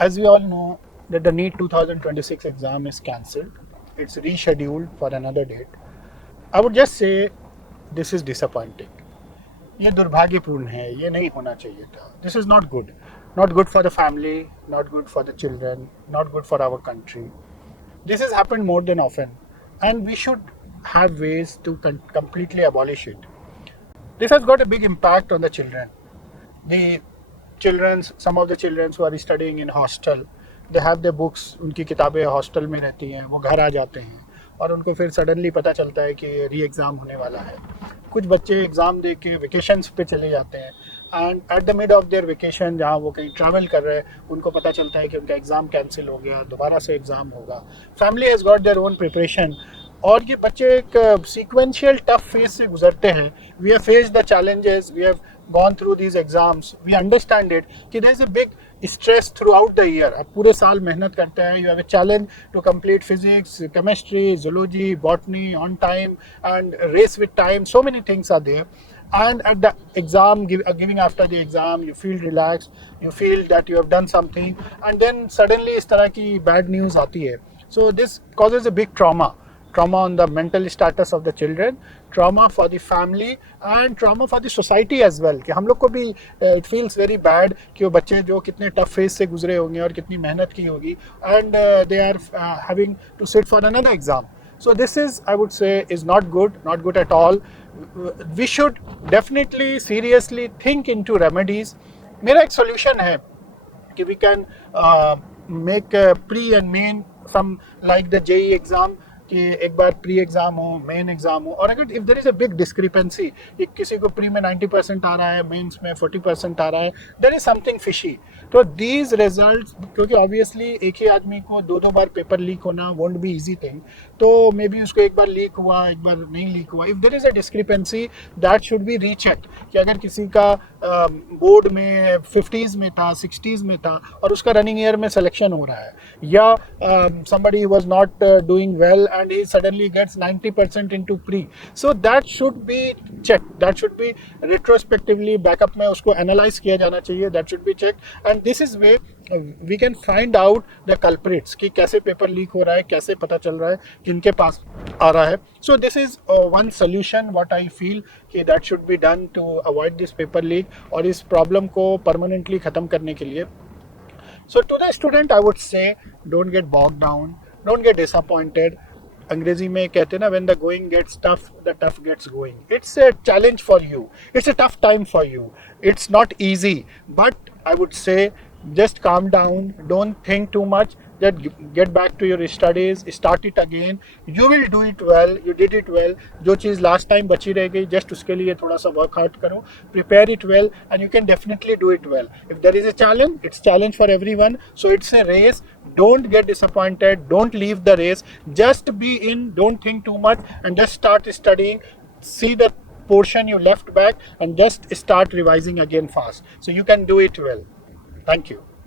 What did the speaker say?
As we all know, that the NEET 2026 exam is cancelled. It's rescheduled for another date. I would just say this is disappointing. ये दुर्भाग्यपूर्ण है, ये नहीं होना चाहिए था. This is not good for the family, not good for the children, not good for our country. This has happened more than often, and we should have ways to completely abolish it. This has got a big impact on the children. The some of the children who are studying in hostel, they have their books, उनकी किताबें hostel में रहती हैं, वो घर आ जाते हैं और उनको फिर सडनली पता चलता है कि री एग्ज़ाम होने वाला है. कुछ बच्चे एग्ज़ाम दे के वेकेशंस पे चले जाते हैं and at the mid of their vacation जहाँ वो कहीं ट्रैवल कर रहे हैं उनको पता चलता है कि उनका एग्ज़ाम कैंसिल हो गया, दोबारा से एग्ज़ाम होगा. Family has got their own preparation और ये बच्चे एक सीक्वेंशियल टफ फेज से गुजरते हैं. We have faced the challenges, we have gone through these exams, we understand it कि there is a big stress throughout the year. आप पूरे साल मेहनत करते हैं. You have a challenge to complete physics, chemistry, zoology, botany on time and race with time. So many things are there. And at the exam, giving after the exam, you feel relaxed, you feel that you have done something, and then suddenly इस तरह की bad news आती है. So this causes a big trauma on the mental status of the children, trauma for the family and trauma for the society as well. कि हम लोग को भी it feels very bad कि वो बच्चे जो कितने tough phase से गुजरे होंगे और कितनी मेहनत की होगी and they are having to sit for another exam. So this is, I would say, is not good at all. We should definitely seriously think into remedies. मेरा एक solution है कि we can make pre and main some like the JEE exam कि एक बार pre exam हो, main exam हो और अगर if there is a big discrepancy कि किसी को प्री में 90% आ रहा है, मेंस में 40% आ रहा है, देयर इज़ समथिंग फिशी. तो दीज रिजल्ट्स, क्योंकि ऑब्वियसली एक ही आदमी को दो बार पेपर लीक होना वोंट बी इजी थिंग. तो मे बी उसको एक बार लीक हुआ, एक बार नहीं लीक हुआ. If there is a discrepancy that should be rechecked कि अगर किसी का बोर्ड में 50s में था, 60s में था और उसका रनिंग ईयर में सिलेक्शन हो रहा है या somebody was not doing well and he suddenly gets 90% into pre, so that should be checked, that should be retrospectively backup में उसको analyze किया जाना चाहिए, that should be checked. And this is way we can find out the culprits कि कैसे paper leak हो रहा है, कैसे पता चल रहा है किनके पास आ रहा है. So this is one solution what I feel कि that should be done to avoid this paper leak और इस problem को permanently ख़त्म करने के लिए. So to the student I would say, don't get bogged down, don't get disappointed. अंग्रेजी में कहते हैं ना, when the going gets tough, the tough gets going. It's a challenge for you. It's a tough time for you. It's not easy, but I would say just calm down. Don't think too much. Just get back to your studies. Start it again. You will do it well. You did it well. जो चीज़ last time बची रह गई, just उसके लिए थोड़ा सा work hard करो. Prepare it well, and you can definitely do it well. If there is a challenge, it's challenge for everyone. So it's a race. Don't get disappointed. Don't leave the race. Just be in. Don't think too much, and just start studying. See the portion you left back, and just start revising again fast. So you can do it well. Thank you.